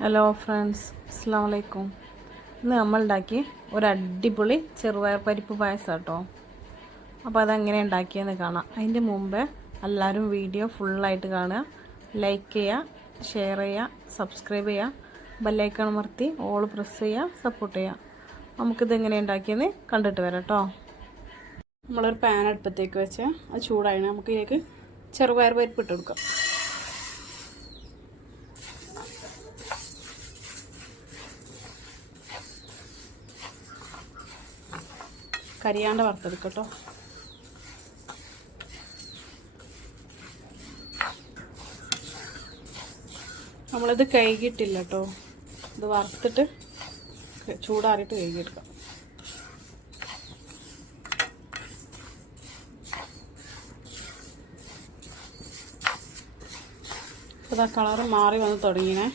Hello friends, അസ്സാം വലൈക്കും. ഇന്ന് നമ്മൾ ഉണ്ടാക്കി ഒരു അടിപൊളി ചെറുപയർ പരിപ്പ് പായസം കേട്ടോ. അപ്പോൾ അതെങ്ങനെ ഉണ്ടാക്കിയെന്ന് കാണാം. അതിൻ്റെ മുമ്പേ എല്ലാവരും വീഡിയോ ഫുള്ളായിട്ട് കാണുക, ലൈക്ക് ചെയ്യുക, ഷെയർ ചെയ്യുക, സബ്സ്ക്രൈബ് ചെയ്യുക, ബെല്ലൈക്കൺ അമർത്തി ഓൾ പ്രസ് ചെയ്യുക, സപ്പോർട്ട് ചെയ്യുക. നമുക്കിതെങ്ങനെ ഉണ്ടാക്കിയെന്ന് കണ്ടിട്ട് വരാം കേട്ടോ. നമ്മളൊരു പാൻ അടുപ്പത്തേക്ക് വെച്ച് അത് ചൂടായി നമുക്ക് ഇതിലേക്ക് ചെറുപയർ പരിപ്പ് ഇട്ട് കൊടുക്കാം. കരിയാണ്ട് വറുത്തെടുക്കട്ടോ. നമ്മളിത് കഴുകിയിട്ടില്ല കേട്ടോ, ഇത് വറുത്തിട്ട് ചൂടാറിയിട്ട് കഴുകിയെടുക്കാം. അപ്പോൾ ആ കളറ് മാറി വന്ന് തുടങ്ങിയേ.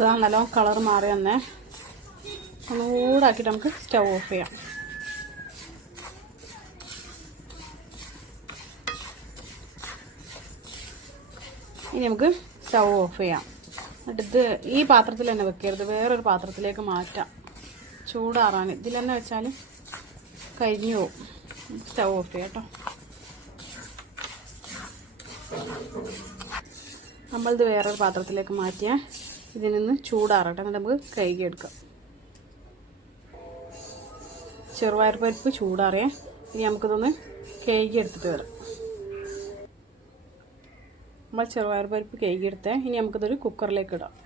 ഇതാ നല്ലോണം കളർ മാറി വന്നേ. ചൂടാക്കിയിട്ട് നമുക്ക് സ്റ്റൗ ഓഫ് ചെയ്യാം. ഇനി നമുക്ക് സ്റ്റൗ ഓഫ് ചെയ്യാം. എന്നിട്ട് ഇത് ഈ പാത്രത്തിൽ തന്നെ വെക്കരുത്, വേറൊരു പാത്രത്തിലേക്ക് മാറ്റാം ചൂടാറാൻ. ഇതിൽ തന്നെ വെച്ചാൽ കരിഞ്ഞു പോവും. സ്റ്റൗ ഓഫ് ചെയ്യാം കേട്ടോ. നമ്മളിത് വേറൊരു പാത്രത്തിലേക്ക് മാറ്റിയാൽ ഇതിൽ നിന്ന് ചൂടാറട്ടെ, എന്നിട്ട് നമുക്ക് കഴുകിയെടുക്കാം. ചെറുപയർ പരിപ്പ് ചൂടാറിയേ. ഇനി നമുക്കിതൊന്ന് കഴുകിയെടുത്തിട്ട് വരാം. നമ്മൾ ചെറുപയർ പരിപ്പ് കഴുകിയെടുത്തേ. ഇനി നമുക്കിതൊരു കുക്കറിലേക്ക് ഇടാം.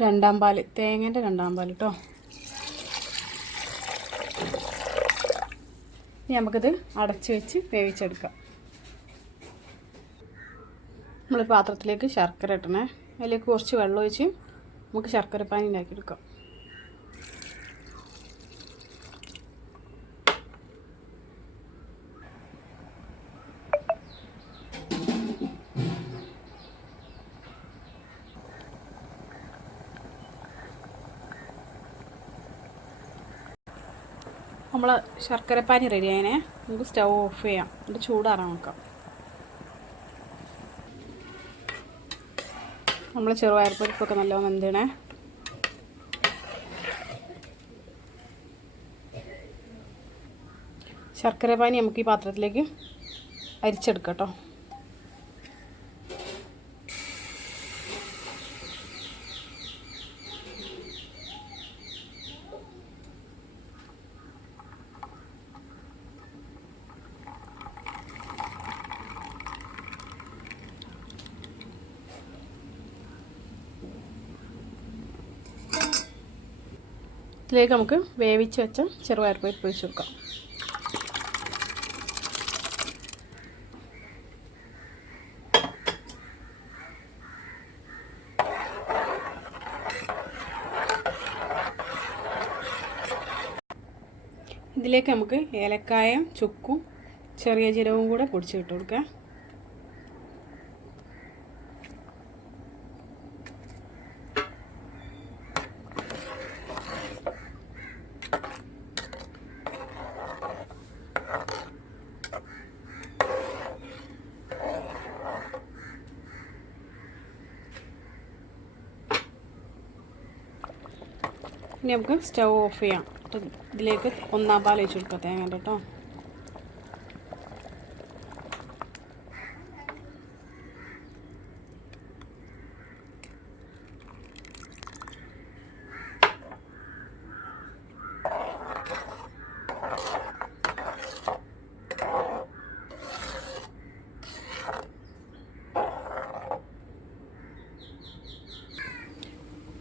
രണ്ടാം പാൽ, തേങ്ങേൻ്റെ രണ്ടാം പാൽ കേട്ടോ. ഇനി നമുക്കിത് അടച്ച് വെച്ച് വേവിച്ചെടുക്കാം. നമ്മൾ പാത്രത്തിലേക്ക് ശർക്കര ഇട്ടണേ. അതിലേക്ക് കുറച്ച് വെള്ളം ഒഴിച്ച് നമുക്ക് ശർക്കര പാനി ഉണ്ടാക്കിയെടുക്കാം. നമ്മൾ ശർക്കരപ്പാനി റെഡി ആയതിനെ നമുക്ക് സ്റ്റൗ ഓഫ് ചെയ്യാം. എന്നിട്ട് ചൂടാറാൻ നോക്കാം. നമ്മൾ ചെറുപയർ പരിപ്പൊക്കെ നല്ലോണം വെന്തണേ. ശർക്കരപ്പാനി നമുക്ക് ഈ പാത്രത്തിലേക്ക് അരിച്ചെടുക്കാം കേട്ടോ. ഇതിലേക്ക് നമുക്ക് വേവിച്ച് വെച്ച ചെറുപയർ പരിപ്പ് ഒഴിച്ച് കൊടുക്കാം. ഇതിലേക്ക് നമുക്ക് ഏലക്കായും ചുക്കും ചെറിയ ജീരകവും കൂടെ പൊടിച്ച് ഇട്ട് കൊടുക്കാം. ഇനി നമുക്ക് സ്റ്റൗ ഓഫ് ചെയ്യാം. ഇതിലേക്ക് ഒന്നാം പാൽ ഒഴിച്ച് കൊടുക്കാം, തേങ്ങ കേട്ടോ.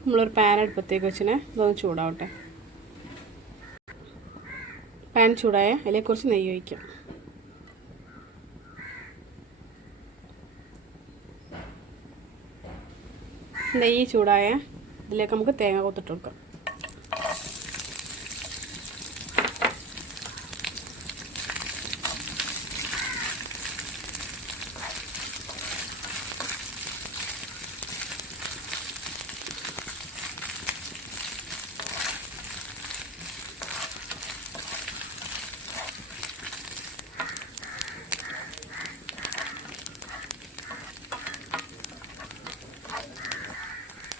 നമ്മളൊരു പാൻ അടുപ്പത്തേക്ക് വെച്ചിനെ ഇതൊന്ന് ചൂടാവട്ടെ. പാൻ ചൂടായ അതിലേക്ക് കുറച്ച് നെയ്യ് ഒഴിക്കാം. നെയ്യ് ചൂടായ ഇതിലേക്ക് നമുക്ക് തേങ്ങ കൊത്തിട്ട് കൊടുക്കാം.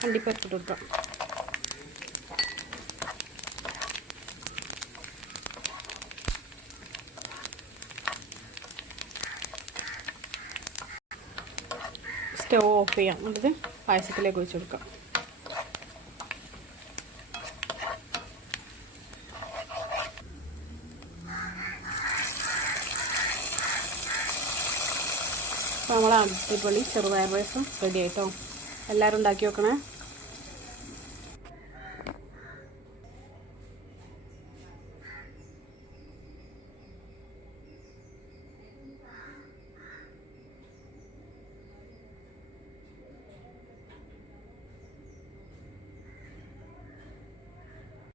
അണ്ടിപ്പരിപ്പ് ഇട്ട് കൊടുക്കാം. സ്റ്റവ് ഓഫ് ചെയ്യാം. എന്നിട്ട് പായസത്തിലേക്ക് ഒഴിച്ച് കൊടുക്കാം. അപ്പോൾ നമ്മളെ അടിപൊളി ചെറുപയർ പായസം റെഡി ആയിട്ടോ. എല്ലാവരും ഉണ്ടാക്കി വെക്കണേ.